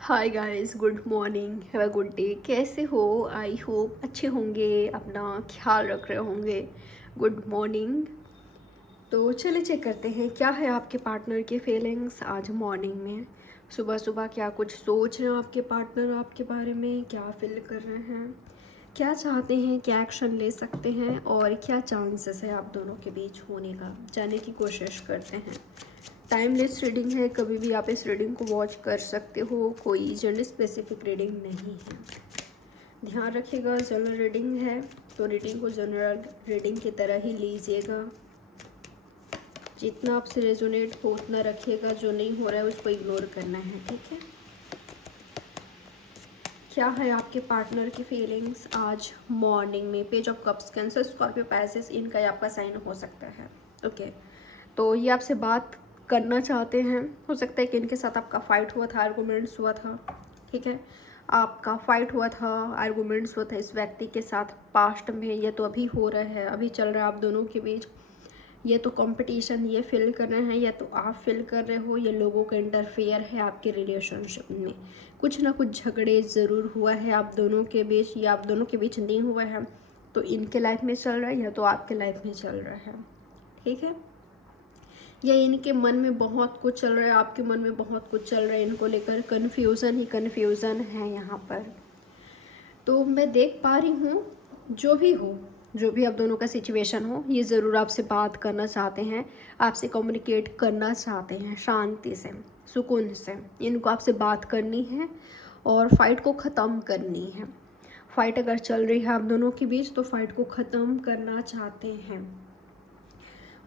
Hi guys, good morning, have a good day. कैसे हो? I hope अच्छे होंगे, अपना ख्याल रख रहे होंगे। Good morning. तो चले चेक करते हैं क्या है आपके पार्टनर की फीलिंग्स आज मॉर्निंग में। सुबह सुबह क्या कुछ सोच रहे हैं आपके पार्टनर आपके बारे में, क्या फील कर रहे हैं, क्या चाहते हैं, क्या एक्शन ले सकते हैं और क्या चांसेस है आप दोनों के बीच होने का, जानने की कोशिश करते हैं। टाइमलेस रीडिंग है, कभी भी आप इस रीडिंग को वॉच कर सकते हो, कोई जनरल स्पेसिफिक रीडिंग नहीं है। ध्यान रखिएगा, जनरल रीडिंग है तो रीडिंग को जनरल रीडिंग की तरह ही लीजिएगा। जितना आपसे रेजोनेट हो उतना रखिएगा, जो नहीं हो रहा है उसको इग्नोर करना है, ठीक है। क्या है आपके पार्टनर की फीलिंग्स आज मॉर्निंग में? Page of cups, Cancer, Scorpio, Pisces, इनका या आपका साइन हो सकता है। ओके, तो ये आपसे बात करना चाहते हैं। हो सकता है कि इनके साथ आपका फाइट हुआ था, आर्गूमेंट्स हुआ था, ठीक है। आपका फाइट हुआ था, आर्गूमेंट्स हुआ था इस व्यक्ति के साथ पास्ट में, ये तो अभी हो रहा है, अभी चल रहा है आप दोनों के बीच। ये तो कंपटीशन ये फील कर रहे हैं या तो आप फील कर रहे हो, ये लोगों का इंटरफेयर है आपके रिलेशनशिप में। कुछ ना कुछ झगड़े ज़रूर हुआ है आप दोनों के बीच, या आप दोनों के बीच नहीं हुआ है तो इनके लाइफ में चल रहा है या तो आपके लाइफ में चल रहा है, ठीक है। या इनके मन में बहुत कुछ चल रहा है, आपके मन में बहुत कुछ चल रहा है, इनको लेकर कन्फ्यूज़न ही कन्फ्यूज़न है यहाँ पर। तो मैं देख पा रही हूँ, जो भी हो, जो भी आप दोनों का सिचुएशन हो, ये ज़रूर आपसे बात करना चाहते हैं, आपसे कम्युनिकेट करना चाहते हैं शांति से, सुकून से। इनको आपसे बात करनी है और फाइट को ख़त्म करनी है। फाइट अगर चल रही है आप दोनों के बीच तो फाइट को ख़त्म करना चाहते हैं।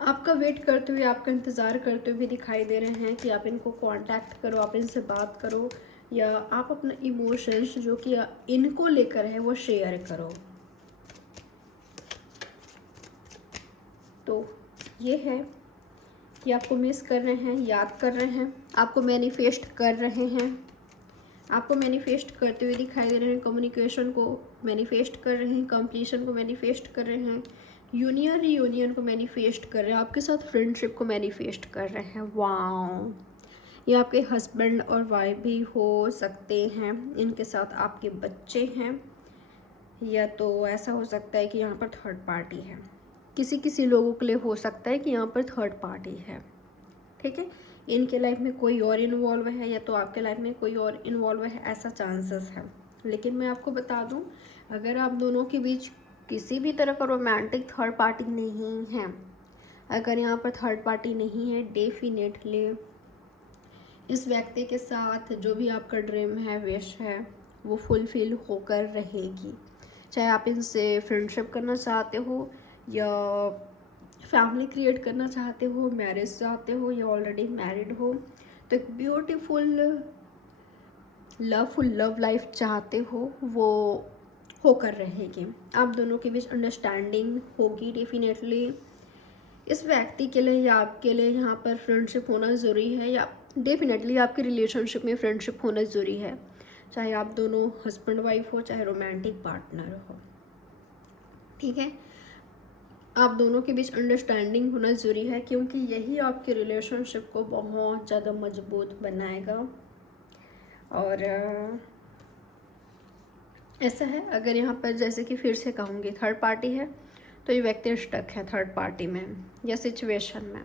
आपका वेट करते हुए, आपका इंतज़ार करते हुए दिखाई दे रहे हैं कि आप इनको कांटेक्ट करो, आप इनसे बात करो, या आप अपना इमोशंस जो कि इनको लेकर है वो शेयर करो। तो ये है कि आपको मिस कर रहे हैं, याद कर रहे हैं, आपको मैनिफेस्ट कर रहे हैं, आपको मैनिफेस्ट करते हुए दिखाई दे रहे हैं। कम्युनिकेशन को मैनिफेस्ट कर रहे हैं, कंप्लीशन को मैनिफेस्ट कर रहे हैं, यूनियन रीयूनियन को मैनिफेस्ट कर रहे हैं, आपके साथ फ्रेंडशिप को मैनिफेस्ट कर रहे हैं। वाओ, ये आपके हस्बैंड और वाइफ भी हो सकते हैं, इनके साथ आपके बच्चे हैं, या तो ऐसा हो सकता है कि यहाँ पर थर्ड पार्टी है। किसी किसी लोगों के लिए हो सकता है कि यहाँ पर थर्ड पार्टी है, ठीक है। इनके लाइफ में कोई और इन्वॉल्व है या तो आपके लाइफ में कोई और इन्वॉल्व है, ऐसा चांसेस है। लेकिन मैं आपको बता दूं, अगर आप दोनों के बीच किसी भी तरह का रोमांटिक थर्ड पार्टी नहीं है, अगर यहाँ पर थर्ड पार्टी नहीं है, डेफिनेटली इस व्यक्ति के साथ जो भी आपका ड्रीम है, विश है, वो फुलफिल होकर रहेगी। चाहे आप इनसे फ्रेंडशिप करना चाहते हो या फैमिली क्रिएट करना चाहते हो, मैरिज चाहते हो या ऑलरेडी मैरिड हो, तो एक ब्यूटीफुल लवफुल लव लाइफ चाहते हो, वो होकर रहेगी। आप दोनों के बीच अंडरस्टैंडिंग होगी डेफिनेटली। इस व्यक्ति के लिए या आपके लिए यहाँ पर फ्रेंडशिप होना ज़रूरी है, या डेफिनेटली आपके रिलेशनशिप में फ्रेंडशिप होना ज़रूरी है, चाहे आप दोनों हस्बैंड वाइफ हो, चाहे रोमांटिक पार्टनर हो, ठीक है। आप दोनों के बीच अंडरस्टैंडिंग होना ज़रूरी है, क्योंकि यही आपके रिलेशनशिप को बहुत ज़्यादा मजबूत बनाएगा। और ऐसा है, अगर यहाँ पर जैसे कि फिर से कहूँगी थर्ड पार्टी है तो ये व्यक्ति स्टक है थर्ड पार्टी में या सिचुएशन में।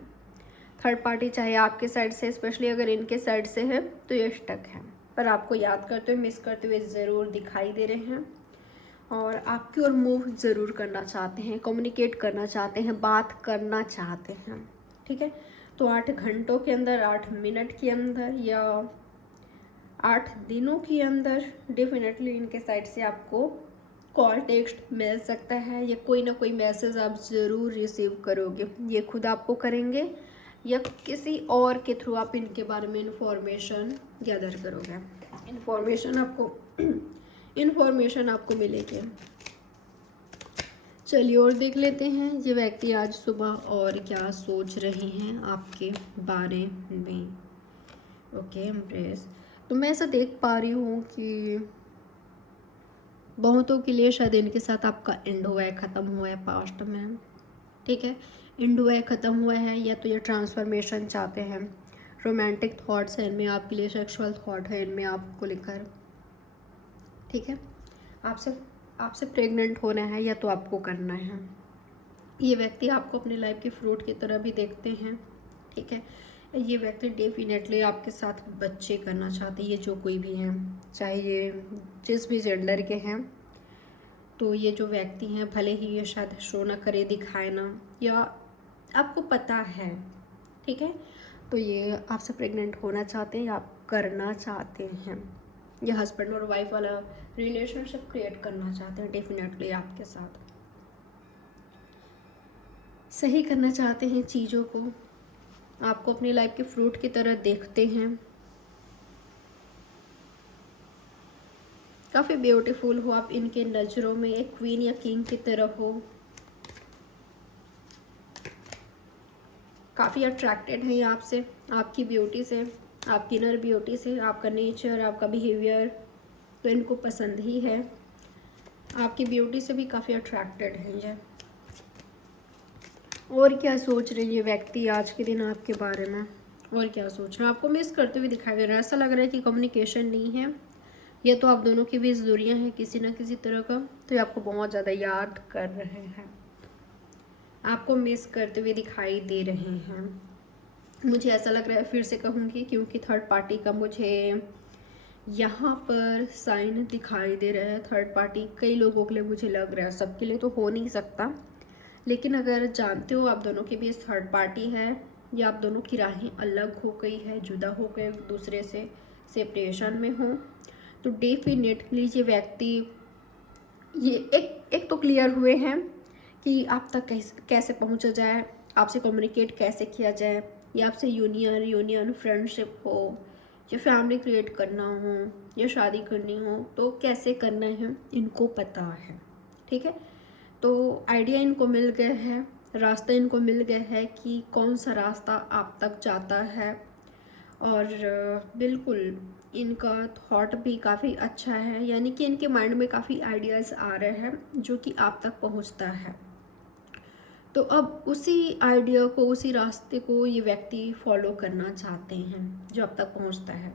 थर्ड पार्टी चाहे आपके साइड से, स्पेशली अगर इनके साइड से है तो ये स्टक है, पर आपको याद करते हुए, मिस करते हुए ज़रूर दिखाई दे रहे हैं और आपकी ओर मूव ज़रूर करना चाहते हैं, कम्युनिकेट करना चाहते हैं, बात करना चाहते हैं, ठीक है। तो 8 घंटों के अंदर, 8 मिनट के अंदर या 8 दिनों के अंदर डेफिनेटली इनके साइड से आपको कॉल टेक्स्ट मिल सकता है, या कोई ना कोई मैसेज आप ज़रूर रिसीव करोगे। ये खुद आपको करेंगे या किसी और के थ्रू आप इनके बारे में इंफॉर्मेशन गैदर करोगे, इन्फॉर्मेशन आपको मिलेगी। चलिए और देख लेते हैं ये व्यक्ति आज सुबह और क्या सोच रहे हैं आपके बारे में। ओके एम्प्रेस, तो मैं ऐसा देख पा रही हूँ कि बहुतों के लिए शायद इनके साथ आपका एंड हुआ है, ख़त्म हुआ है पास्ट में, ठीक है। एंड हुआ है, ख़त्म हुआ है, या तो ये ट्रांसफॉर्मेशन चाहते हैं, रोमांटिक थॉट्स हैं इनमें आपके लिए, सेक्सुअल थॉट है इनमें आपको लेकर, ठीक है। आपसे प्रेग्नेंट होना है या तो आपको करना है। ये व्यक्ति आपको अपने लाइफ के फ्रूट की तरह भी देखते हैं, ठीक है। ये व्यक्ति डेफिनेटली आपके साथ बच्चे करना चाहते हैं, ये जो कोई भी हैं, चाहे ये जिस भी जेंडर के हैं। तो ये जो व्यक्ति हैं, भले ही ये शायद शो ना करे, दिखाए ना, या आपको पता है, ठीक है, तो ये आपसे प्रेग्नेंट होना चाहते हैं या आप करना चाहते हैं, या हस्बैंड और वाइफ वाला रिलेशनशिप क्रिएट करना चाहते हैं डेफिनेटली आपके साथ। सही करना चाहते हैं चीज़ों को, आपको अपनी लाइफ के फ्रूट की तरह देखते हैं। काफ़ी ब्यूटीफुल हो आप इनके नज़रों में, एक क्वीन या किंग की तरह हो। काफ़ी अट्रैक्टेड हैं ये आपसे, आपकी ब्यूटी से, आपकी इनर ब्यूटी से, आपका नेचर, आपका बिहेवियर तो इनको पसंद ही है। आपकी ब्यूटी से भी काफ़ी अट्रैक्टेड हैं ये। और क्या सोच रहे हैं ये व्यक्ति आज के दिन आपके बारे में, और क्या सोच रहे हैं? आपको मिस करते हुए दिखाई दे रहा है, ऐसा लग रहा है कि कम्युनिकेशन नहीं है, ये तो आप दोनों के बीच दूरियां हैं किसी ना किसी तरह का। तो ये आपको बहुत ज़्यादा याद कर रहे हैं, आपको मिस करते हुए दिखाई दे रहे हैं। मुझे ऐसा लग रहा है, फिर से कहूँगी, क्योंकि थर्ड पार्टी का मुझे यहाँ पर साइन दिखाई दे रहा है। थर्ड पार्टी कई लोगों के लिए मुझे लग रहा है, सबके लिए तो हो नहीं सकता, लेकिन अगर जानते हो आप दोनों के बीच थर्ड पार्टी है, या आप दोनों की राहें अलग हो गई है, जुदा हो गए एक दूसरे से, सेपरेशन में हो, तो डेफिनेटली ये व्यक्ति ये एक तो क्लियर हुए हैं कि आप तक कैसे पहुंचा जाए, आपसे कम्युनिकेट कैसे किया जाए, या आपसे यूनियन फ्रेंडशिप हो, या फैमिली क्रिएट करना हो, या शादी करनी हो, तो कैसे करना है इनको पता है, ठीक है। तो आइडिया इनको मिल गया है, रास्ता इनको मिल गया है कि कौन सा रास्ता आप तक जाता है। और बिल्कुल इनका थॉट भी काफ़ी अच्छा है, यानी कि इनके माइंड में काफ़ी आइडियाज़ आ रहे हैं जो कि आप तक पहुंचता है। तो अब उसी आइडिया को, उसी रास्ते को ये व्यक्ति फॉलो करना चाहते हैं जो आप तक पहुंचता है,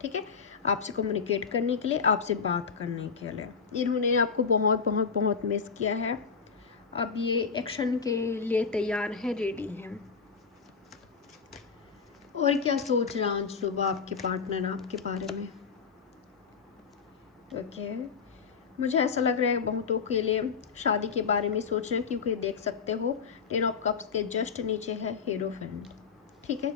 ठीक है। आपसे कम्युनिकेट करने के लिए, आपसे बात करने के लिए इन्होंने आपको बहुत बहुत बहुत मिस किया है। अब ये एक्शन के लिए तैयार है, रेडी हैं। और क्या सोच रहा आज सुबह आपके पार्टनर आपके बारे में? ओके, मुझे ऐसा लग रहा है बहुतों के लिए शादी के बारे में सोच रहे हैं, क्योंकि देख सकते हो 10 ऑफ कप्स के जस्ट नीचे है हीरोफेंट, ठीक है।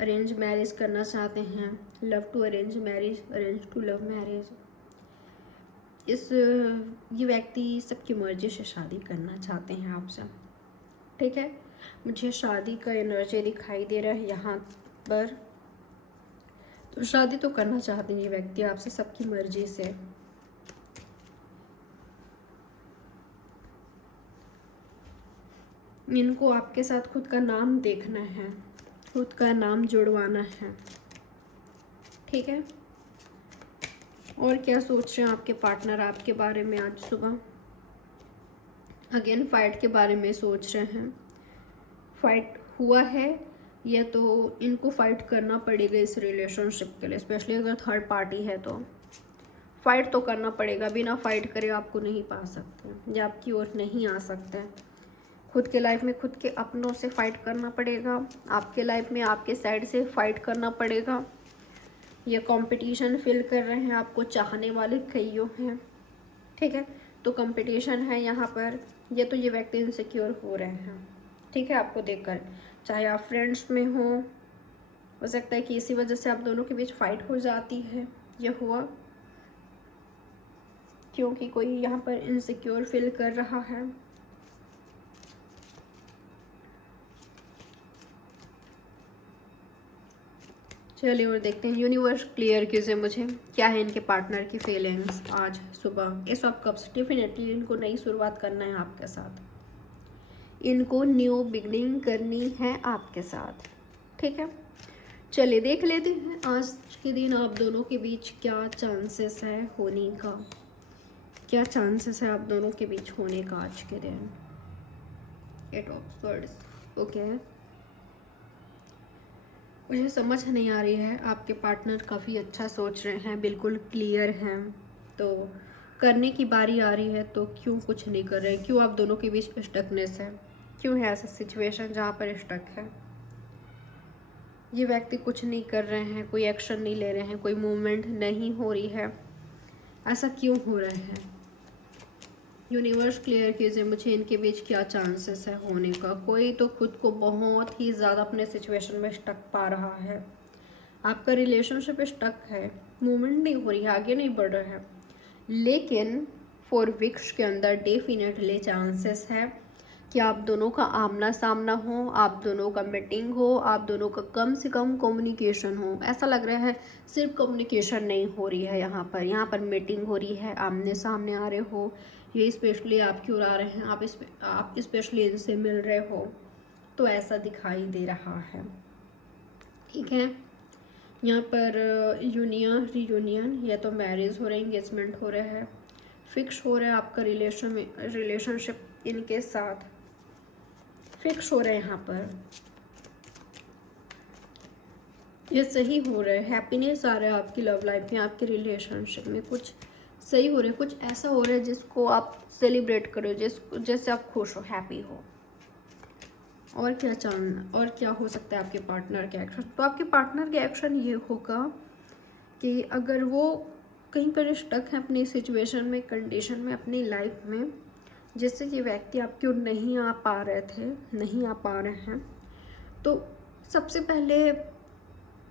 अरेंज मैरिज करना चाहते हैं, love to arrange marriage, arrange to love marriage. ये व्यक्ति सबकी मर्जी से शादी करना चाहते हैं आपसे, ठीक है। मुझे शादी का एनर्जी दिखाई दे रहा है यहाँ पर, तो शादी तो करना चाहते हैं ये व्यक्ति आपसे सबकी मर्जी से। इनको आपके साथ खुद का नाम देखना है, खुद का नाम जुड़वाना है, ठीक है। और क्या सोच रहे हैं आपके पार्टनर आपके बारे में आज सुबह? अगेन फाइट के बारे में सोच रहे हैं। फाइट हुआ है, या तो इनको फाइट करना पड़ेगा इस रिलेशनशिप के लिए, स्पेशली अगर थर्ड पार्टी है तो फाइट तो करना पड़ेगा। बिना फाइट करे आपको नहीं पा सकते, या आपकी ओर नहीं आ सकते। खुद के लाइफ में खुद के अपनों से फाइट करना पड़ेगा, आपके लाइफ में आपके साइड से फाइट करना पड़ेगा। ये कंपटीशन फील कर रहे हैं, आपको चाहने वाले कईयों हैं, ठीक है। तो कंपटीशन है यहाँ पर, ये तो ये व्यक्ति इनसिक्योर हो रहे हैं, ठीक है, आपको देखकर। चाहे आप फ्रेंड्स में हो सकता है कि इसी वजह से आप दोनों के बीच फाइट हो जाती है, ये हुआ क्योंकि कोई यहाँ पर इनसिक्योर फील कर रहा है। चलिए और देखते हैं यूनिवर्स क्लियर कीजिए मुझे, क्या है इनके पार्टनर की फीलिंग्स आज सुबह। एस ऑफ कप्स, डेफिनेटली इनको नई शुरुआत करना है आपके साथ, इनको न्यू बिगनिंग करनी है आपके साथ, ठीक है। चलिए देख लेते हैं आज के दिन आप दोनों के बीच क्या चांसेस है होने का, क्या चांसेस है आप दोनों के बीच होने का आज के दिन। 8 ऑफ स्वर्ड्स, ओके। मुझे समझ नहीं आ रही है, आपके पार्टनर काफ़ी अच्छा सोच रहे हैं, बिल्कुल क्लियर हैं, तो करने की बारी आ रही है तो क्यों कुछ नहीं कर रहे हैं? क्यों आप दोनों के बीच स्टकनेस है? क्यों है ऐसा सिचुएशन जहाँ पर स्टक है? ये व्यक्ति कुछ नहीं कर रहे हैं, कोई एक्शन नहीं ले रहे हैं, कोई मूवमेंट नहीं हो रही है, ऐसा क्यों हो रहा है? यूनिवर्स क्लियर कीजिए मुझे, इनके बीच क्या चांसेस है होने का? कोई तो खुद को बहुत ही ज़्यादा अपने सिचुएशन में स्टक पा रहा है, आपका रिलेशनशिप स्टक है, मूवमेंट नहीं हो रही है, आगे नहीं बढ़ रहा है। लेकिन 4 वीक्स के अंदर डेफिनेटली चांसेस है कि आप दोनों का आमना सामना हो, आप दोनों का मीटिंग हो, आप दोनों का कम से कम कम्युनिकेशन हो। ऐसा लग रहा है सिर्फ कम्युनिकेशन नहीं हो रही है, यहाँ पर मीटिंग हो रही है, आमने सामने आ रहे हो, ये स्पेशली आप क्यों आ रहे हैं, आप स्पेशली इनसे मिल रहे हो, तो ऐसा दिखाई दे रहा है। ठीक है, यहाँ पर यूनियन रीयूनियन या तो मैरिज हो रहा है, एंगेजमेंट हो रहा है, फिक्स हो रहा है आपका रिलेशनशिप इनके साथ फिक्स हो रहा है। यहाँ पर ये सही हो रहा है, हैप्पीनेस आ रहा है आपकी लव लाइफ में, आपके रिलेशनशिप में कुछ सही हो रहा है, कुछ ऐसा हो रहा है जिसको आप सेलिब्रेट करो, जैसे आप खुश हो, हैप्पी हो। और क्या हो सकता है आपके पार्टनर के एक्शन? तो आपके पार्टनर के एक्शन ये होगा कि अगर वो कहीं पर स्टक है अपनी सिचुएशन में, कंडीशन में, अपनी लाइफ में, जिससे ये व्यक्ति आपकी ओर नहीं आ पा रहे थे, नहीं आ पा रहे हैं, तो सबसे पहले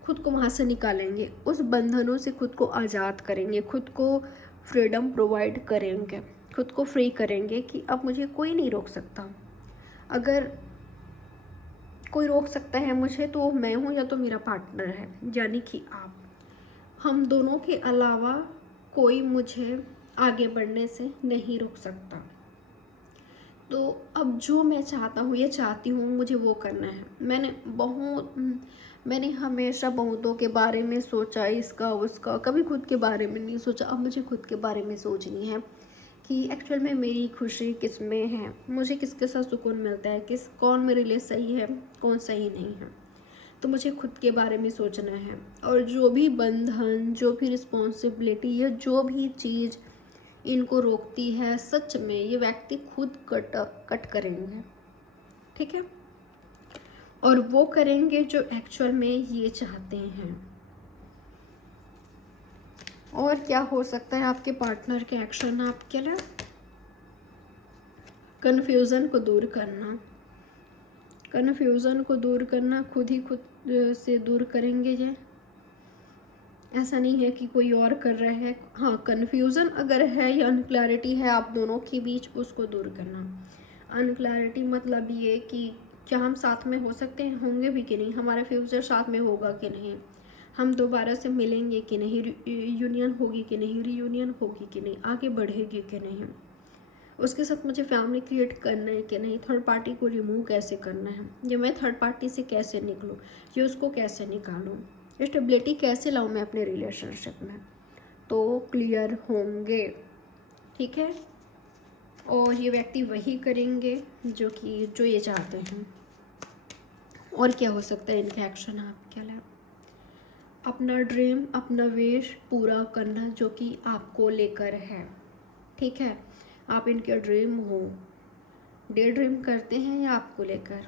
खुद को वहाँ से निकालेंगे, उस बंधनों से खुद को आज़ाद करेंगे, खुद को फ्रीडम प्रोवाइड करेंगे, खुद को फ्री करेंगे कि अब मुझे कोई नहीं रोक सकता। अगर कोई रोक सकता है मुझे तो मैं हूँ या तो मेरा पार्टनर है, यानी कि आप। हम दोनों के अलावा कोई मुझे आगे बढ़ने से नहीं रोक सकता। तो अब जो मैं चाहता हूँ, ये चाहती हूँ, मुझे वो करना है। मैंने हमेशा बहुतों के बारे में सोचा, इसका उसका, कभी खुद के बारे में नहीं सोचा। अब मुझे खुद के बारे में सोचनी है कि एक्चुअल में मेरी खुशी किस में है, मुझे किसके साथ सुकून मिलता है, कौन मेरे लिए सही है, कौन सही नहीं है। तो मुझे खुद के बारे में सोचना है, और जो भी बंधन, जो भी रिस्पॉन्सिबिलिटी या जो भी चीज़ इनको रोकती है, सच में ये व्यक्ति खुद कट करेंगे। ठीक है, और वो करेंगे जो एक्चुअल में ये चाहते हैं। और क्या हो सकता है आपके पार्टनर के एक्शन आपके लिए? कन्फ्यूज़न को दूर करना, खुद ही खुद से दूर करेंगे ये। ऐसा नहीं है कि कोई और कर रहा है। हाँ, कन्फ्यूज़न अगर है या अनक्लैरिटी है आप दोनों के बीच, उसको दूर करना। अनक्लैरिटी मतलब ये कि क्या हम साथ में हो सकते हैं, होंगे भी कि नहीं, हमारा फ्यूचर साथ में होगा कि नहीं, हम दोबारा से मिलेंगे कि नहीं, यूनियन होगी कि नहीं, रीयूनियन होगी कि नहीं, आगे बढ़ेगी कि नहीं, उसके साथ मुझे फैमिली क्रिएट करना है कि नहीं, थर्ड पार्टी को रिमूव कैसे करना है, या मैं थर्ड पार्टी से कैसे निकलूँ, या उसको कैसे निकालूँ, स्टेबिलिटी कैसे लाऊँ मैं अपने रिलेशनशिप में, तो क्लियर होंगे। ठीक है, और ये व्यक्ति वही करेंगे जो ये चाहते हैं। और क्या हो सकता है इनके एक्शन आपके लिए? अपना ड्रीम, अपना विश पूरा करना जो कि आपको लेकर है। ठीक है, आप इनके ड्रीम हो, डे ड्रीम करते हैं या आपको लेकर,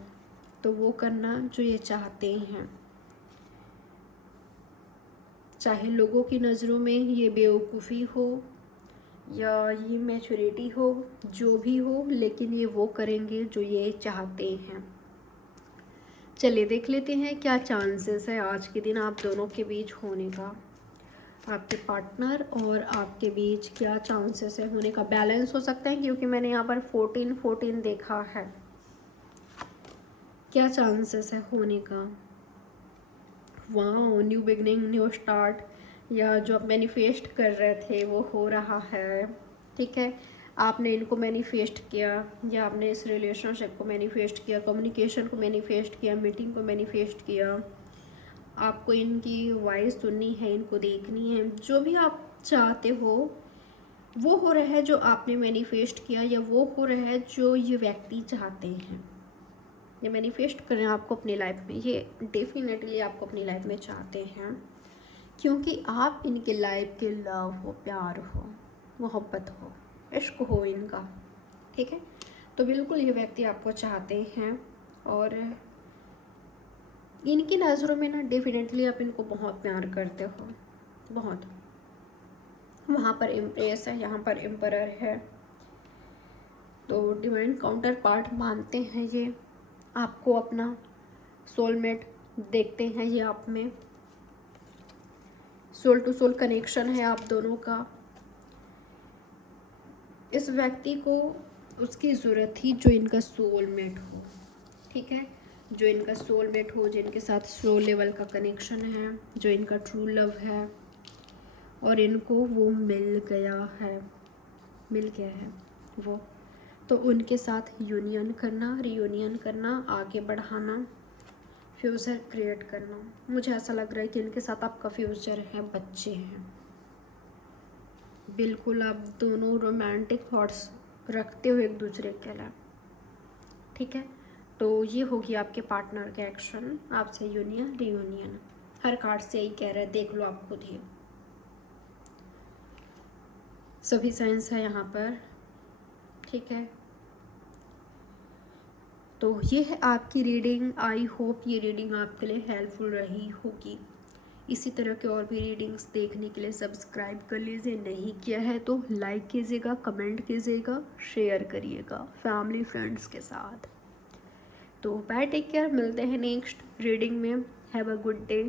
तो वो करना जो ये चाहते हैं, चाहे लोगों की नज़रों में ये बेवकूफ़ी हो या ये मैच्योरिटी हो, जो भी हो, लेकिन ये वो करेंगे जो ये चाहते हैं। चलिए देख लेते हैं क्या चांसेस है आज के दिन आप दोनों के बीच होने का, आपके पार्टनर और आपके बीच क्या चांसेस है होने का। बैलेंस हो सकते हैं क्योंकि मैंने यहाँ पर 14 देखा है। क्या चांसेस है होने का? वाह, न्यू बिगनिंग, न्यू स्टार्ट, या जो आप मैनिफेस्ट कर रहे थे वो हो रहा है। ठीक है, आपने इनको मैनिफेस्ट किया, या आपने इस रिलेशनशिप को मैनिफेस्ट किया, कम्युनिकेशन को मैनिफेस्ट किया, मीटिंग को मैनिफेस्ट किया। आपको इनकी वॉइस सुननी है, इनको देखनी है, जो भी आप चाहते हो वो हो रहा है जो आपने मैनिफेस्ट किया, या वो हो रहा है जो ये व्यक्ति चाहते हैं। ये मैनिफेस्ट कर रहे हैं आपको अपनी लाइफ में, ये डेफिनेटली आपको अपनी लाइफ में चाहते हैं, क्योंकि आप इनके लाइफ के लव हो, प्यार हो, मोहब्बत हो, इश्क हो इनका, ठीक है। तो बिल्कुल ये व्यक्ति आपको चाहते हैं और इनकी नज़रों में ना डेफिनेटली आप इनको बहुत प्यार करते हो, बहुत। वहाँ पर इम्प्रेस है, यहाँ पर एम्परर है, तो डिवाइन काउंटर पार्ट मानते हैं ये आपको, अपना सोलमेट देखते हैं ये आप में, सोल टू सोल कनेक्शन है आप दोनों का। इस व्यक्ति को उसकी ज़रूरत थी जो इनका सोलमेट हो, ठीक है, जो इनका सोलमेट हो, जिनके साथ सोल लेवल का कनेक्शन है, जो इनका ट्रू लव है, और इनको वो मिल गया है वो। तो उनके साथ यूनियन करना, रियूनियन करना, आगे बढ़ाना, फ्यूचर क्रिएट करना। मुझे ऐसा लग रहा है कि इनके साथ आपका फ्यूचर है, बच्चे हैं, बिल्कुल आप दोनों रोमांटिक थॉट्स रखते हो एक दूसरे के लिए, ठीक है। तो ये होगी आपके पार्टनर के एक्शन, आपसे यूनियन, रियूनियन, हर कार्ड से यही कह रहा है, देख लो आप खुद ही, सभी साइंस है यहाँ पर, ठीक है। तो ये है आपकी रीडिंग। आई होप ये रीडिंग आपके लिए हेल्पफुल रही होगी। इसी तरह के और भी रीडिंग्स देखने के लिए सब्सक्राइब कर लीजिए, नहीं किया है तो लाइक कीजिएगा, कमेंट कीजिएगा, शेयर करिएगा फैमिली फ्रेंड्स के साथ। तो बाय, टेक केयर, मिलते हैं नेक्स्ट रीडिंग में। Have a good day.